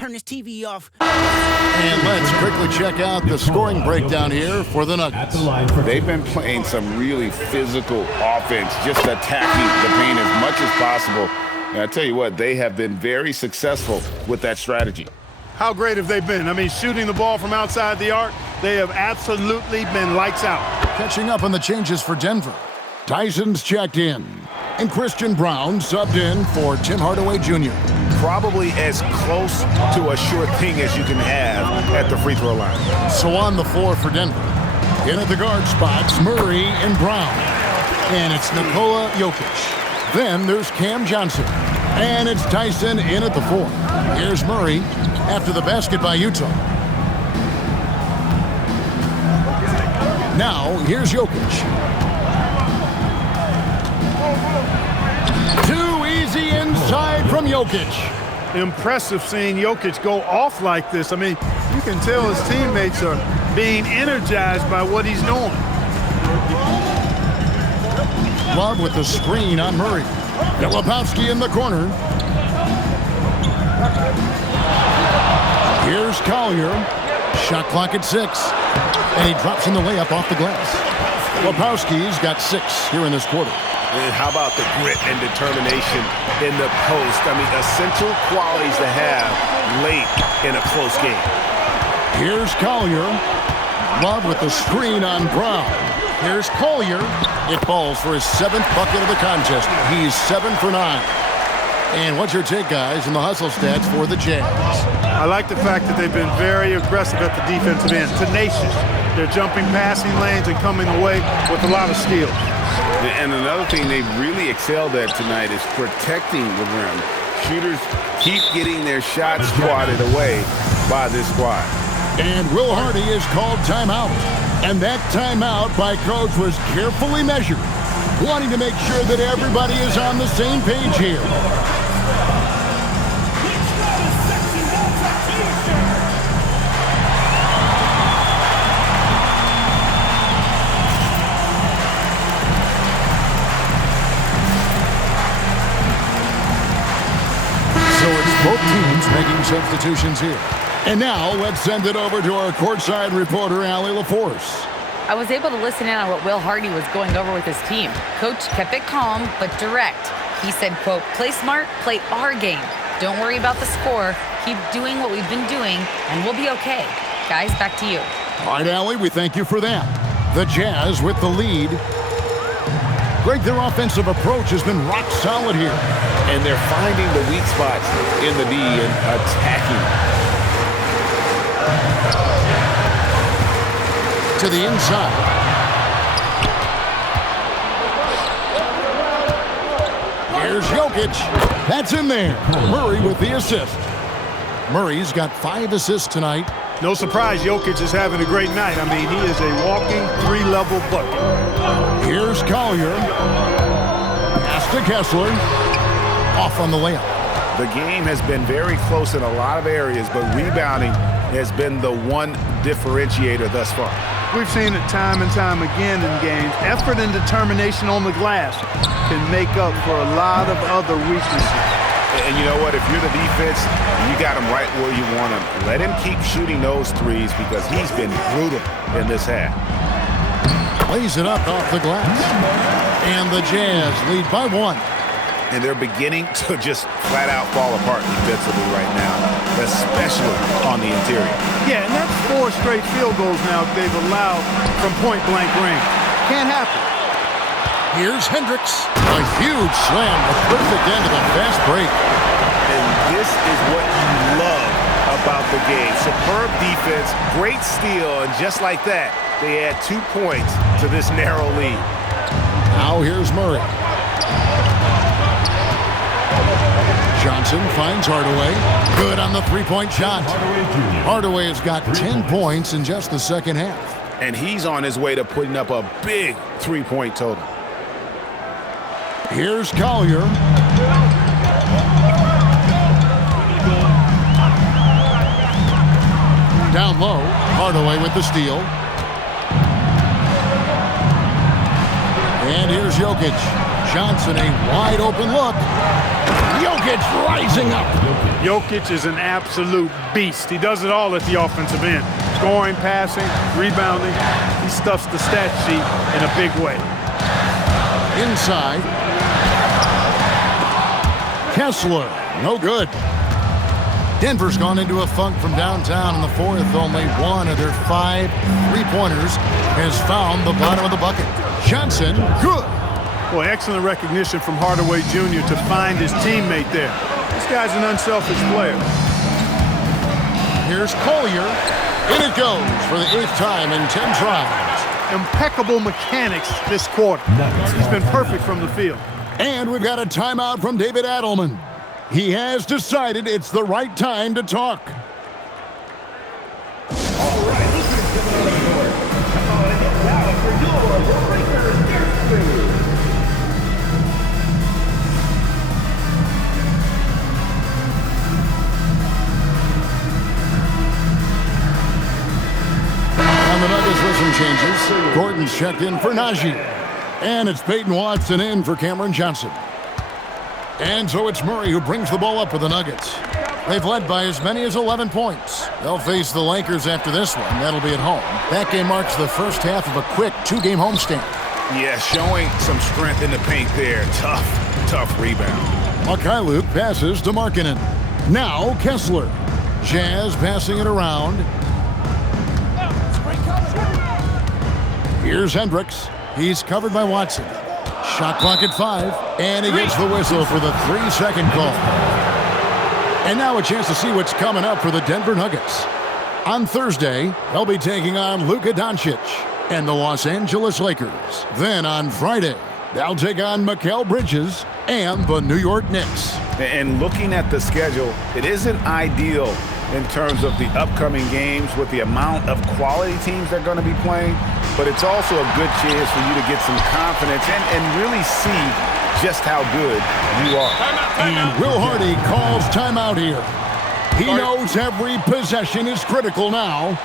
turn this TV off. And let's quickly check out the scoring breakdown here for the Nuggets. They've been playing some really physical offense, just attacking the paint as much as possible. And I tell you what, they have been very successful with that strategy. How great have they been? I mean, shooting the ball from outside the arc, they have absolutely been lights out. Catching up on the changes for Denver. Tyson's checked in, and Christian Braun subbed in for Tim Hardaway Jr. Probably as close to a sure thing as you can have at the free throw line. So on the floor for Denver. In at the guard spots, Murray and Brown. And it's Nikola Jokic. Then there's Cam Johnson. And it's Tyson in at the 4. Here's Murray after the basket by Utah. Now, here's Jokic. Too easy inside from Jokic. Impressive seeing Jokic go off like this. I mean, you can tell his teammates are being energized by what he's doing. Love with the screen on Murray. Filipowski in the corner. Here's Collier. Shot clock at 6. And he drops in the layup off the glass. Filipowski's got 6 here in this quarter. And how about the grit and determination in the post? I mean, essential qualities to have late in a close game. Here's Collier. Love with the screen on Brown. Here's Collier. It falls for his 7th bucket of the contest. He's 7 for 9. And what's your take, guys, in the hustle stats for the Jazz? I like the fact that they've been very aggressive at the defensive end, tenacious. They're jumping passing lanes and coming away with a lot of skill. And another thing they've really excelled at tonight is protecting the rim. Shooters keep getting their shots swatted away by this squad. And Will Hardy is called timeout. And that timeout by Coach was carefully measured, wanting to make sure that everybody is on the same page here. So it's both teams making substitutions here. And now let's send it over to our courtside reporter, Allie LaForce. I was able to listen in on what Will Hardy was going over with his team. Coach kept it calm but direct. He said, quote, play smart, play our game. Don't worry about the score. Keep doing what we've been doing, and we'll be okay. Guys, back to you. All right, Allie, we thank you for that. The Jazz with the lead. Greg, their offensive approach has been rock solid here. And they're finding the weak spots in the D and attacking. To the inside. Here's Jokic. That's in there. Murray with the assist. Murray's got 5 assists tonight. No surprise Jokic is having a great night. I mean, he is a walking 3-level bucket. Here's Collier. Pass to Kessler. Off on the layup. The game has been very close in a lot of areas, but rebounding has been the one differentiator thus far. We've seen it time and time again in games. Effort and determination on the glass can make up for a lot of other weaknesses. And you know what? If you're the defense, you got him right where you want him. Let him keep shooting those threes because he's been brutal in this half. Plays it up off the glass. And the Jazz lead by 1. And they're beginning to just flat out fall apart defensively right now, especially on the interior. Yeah, and that's 4 straight field goals now they've allowed from point-blank range. Can't happen. Here's Hendricks. A huge slam, a perfect end to the fast break. And this is what you love about the game. Superb defense, great steal, and just like that, they add 2 points to this narrow lead. Now here's Murray. Johnson finds Hardaway. Good on the 3-point shot. Hardaway has got 10 points in just the second half. And he's on his way to putting up a big 3-point total. Here's Collier. Down low, Hardaway with the steal. And here's Jokic. Johnson, a wide open look. Jokic rising up. Jokic is an absolute beast. He does it all at the offensive end. Scoring, passing, rebounding. He stuffs the stat sheet in a big way. Inside. Kessler, no good. Denver's gone into a funk from downtown in the fourth. Only one of their 5 3-pointers has found the bottom of the bucket. Johnson, good. Boy, excellent recognition from Hardaway Jr. to find his teammate there. This guy's an unselfish player. Here's Collier. In it goes for the 8th time in 10 tries. Impeccable mechanics this quarter. He's been perfect from the field. And we've got a timeout from David Adelman. He has decided it's the right time to talk. All right, this is coming on the board. Come on and get loud for your Breakers Jersey. On the Nuggets with some changes, Gordon's checked in for Najee. And it's Peyton Watson in for Cameron Johnson. And so it's Murray who brings the ball up for the Nuggets. They've led by as many as 11 points. They'll face the Lakers after this one. That'll be at home. That game marks the first half of a quick 2-game homestand. Yeah, showing some strength in the paint there. Tough rebound. Mykhailiuk passes to Markkanen. Now Kessler. Jazz passing it around. Here's Hendricks. He's covered by Watson. Shot clock at 5, and he gets the whistle for the 3-second call. And now a chance to see what's coming up for the Denver Nuggets. On Thursday, they'll be taking on Luka Doncic and the Los Angeles Lakers. Then on Friday, they'll take on Mikal Bridges and the New York Knicks. And looking at the schedule, it isn't ideal in terms of the upcoming games with the amount of quality teams they're going to be playing, but it's also a good chance for you to get some confidence and really see just how good you are. And Will Hardy calls timeout here. He knows every possession is critical now.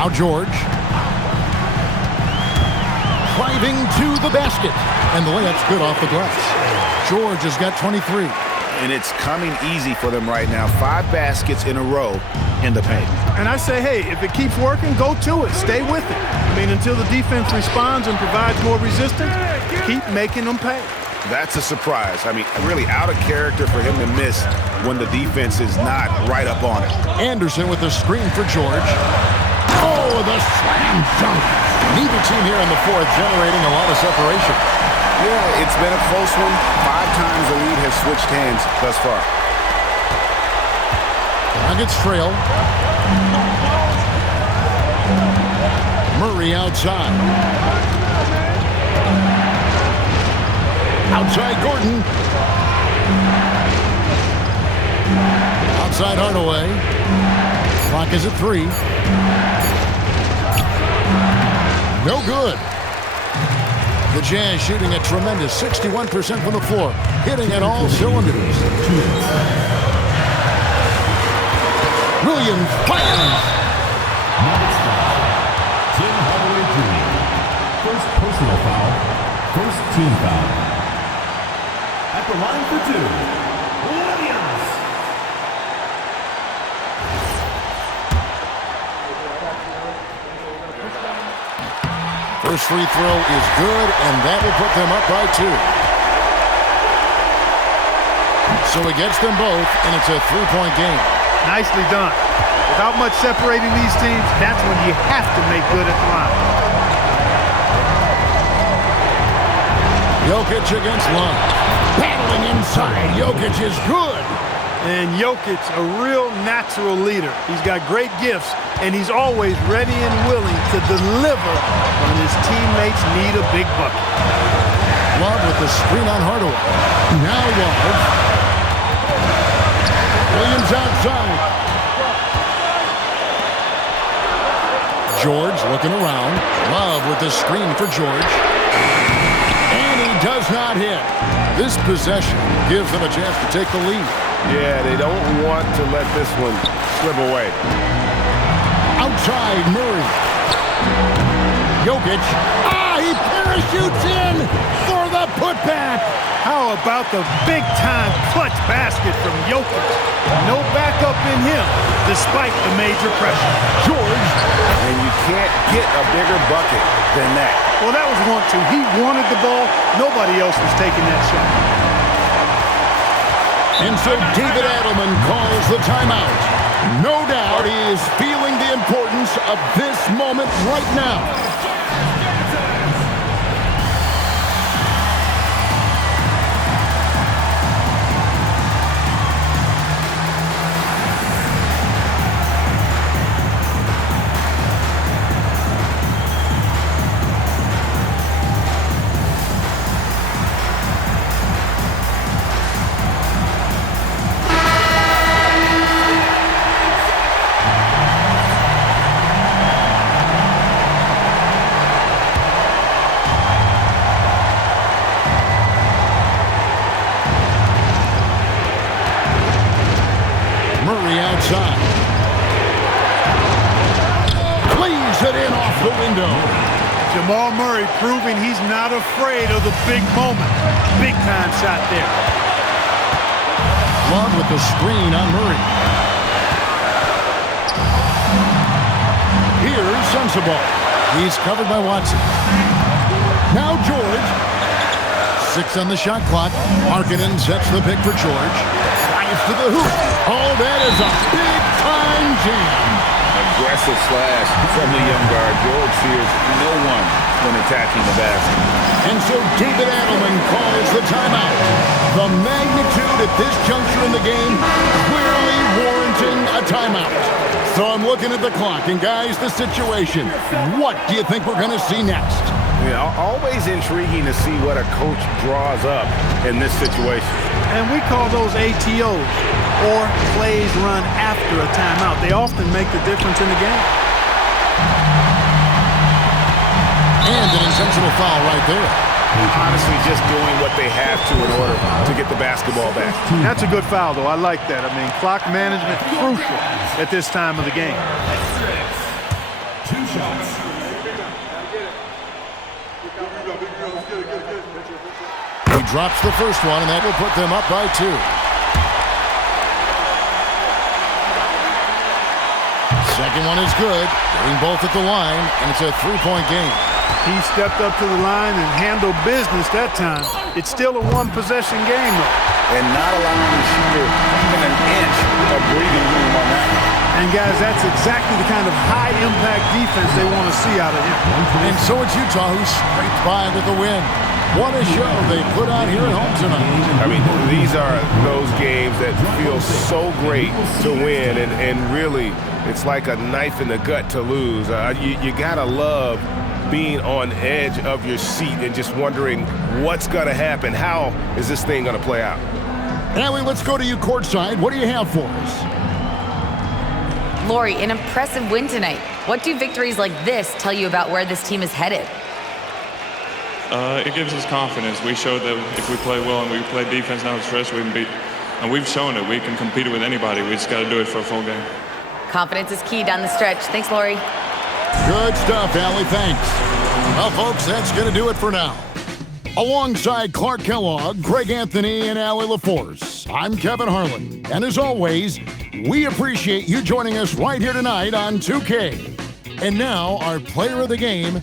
Now George. Driving to the basket. And the layup's good off the glass. George has got 23. And it's coming easy for them right now. 5 baskets in a row in the paint. And I say, hey, if it keeps working, go to it. Stay with it. I mean, until the defense responds and provides more resistance, keep making them pay. That's a surprise. I mean, really out of character for him to miss when the defense is not right up on it. Anderson with the screen for George. Oh, the slam dunk. Neither team here in the fourth generating a lot of separation. Yeah, it's been a close one. 5 times the lead has switched hands thus far. Nuggets trail. Murray outside. Outside Gordon. Outside Hardaway. Clock is at 3. No good. The Jazz shooting a tremendous 61% from the floor, hitting at all cylinders. Williams fires. Tim Hardaway Jr. First personal foul, first team foul. At the line for 2, Williams. First free throw is good, and that will put them up by 2. So he gets them both, and it's a 3-point game. Nicely done. Without much separating these teams, that's when you have to make good at the line. Jokic against Love. Battling inside. Jokic is good. And Jokic, a real natural leader. He's got great gifts, and he's always ready and willing to deliver when his teammates need a big bucket. Love with the screen on Hardaway. Now Love. Williams outside. George looking around. Love with the screen for George. And he does not hit. This possession gives them a chance to take the lead. Yeah, they don't want to let this one slip away. Outside Murray. Jokic. He parachutes in for the putback. How about the big-time clutch basket from Jokic? No backup in him, despite the major pressure. George. And you can't get a bigger bucket than that. Well, that was 1-2. He wanted the ball. Nobody else was taking that shot. And so David Adelman calls the timeout. No doubt he is feeling the importance of this moment right now. Jamal Murray proving he's not afraid of the big moment. Big time shot there. Love with the screen on Murray. Here's Sensabaugh. He's covered by Watson. Now George. 6 on the shot clock. Markkanen sets the pick for George. Drives to the hoop. Oh, that is a big-time jam. Aggressive slash from the young guard. George fears no one when attacking the basket. And so David Adelman calls the timeout. The magnitude at this juncture in the game clearly warranting a timeout. So I'm looking at the clock, and guys, the situation. What do you think we're going to see next? Yeah, always intriguing to see what a coach draws up in this situation. And we call those ATOs, or plays run after a timeout. They often make the difference in the game. And an intentional foul right there. Honestly, just doing what they have to in order to get the basketball back. That's a good foul, though. I like that. I mean, clock management crucial at this time of the game. 2 shots. He drops the first one, and that will put them up by 2. Second one is good. Getting both at the line, and it's a 3-point game. He stepped up to the line and handled business that time. It's still a 1-possession game, though. And not allowing the shooter even an inch of breathing room on that. And, guys, that's exactly the kind of high-impact defense they want to see out of him. And so it's Utah who scraped by with the win. What a show they put on here at home tonight. I mean, these are those games that feel so great to win, and really, it's like a knife in the gut to lose. You gotta love being on edge of your seat and just wondering what's gonna happen. How is this thing gonna play out? Allie, let's go to you courtside. What do you have for us? Lori, an impressive win tonight. What do victories like this tell you about where this team is headed? It gives us confidence. We showed that if we play well and we play defense down the stretch, we can beat. And we've shown it. We can compete with anybody. We just got to do it for a full game. Confidence is key down the stretch. Thanks, Lori. Good stuff, Allie. Thanks. Well, folks, that's going to do it for now. Alongside Clark Kellogg, Greg Anthony, and Allie LaForce, I'm Kevin Harlan. And as always, we appreciate you joining us right here tonight on 2K. And now, our player of the game,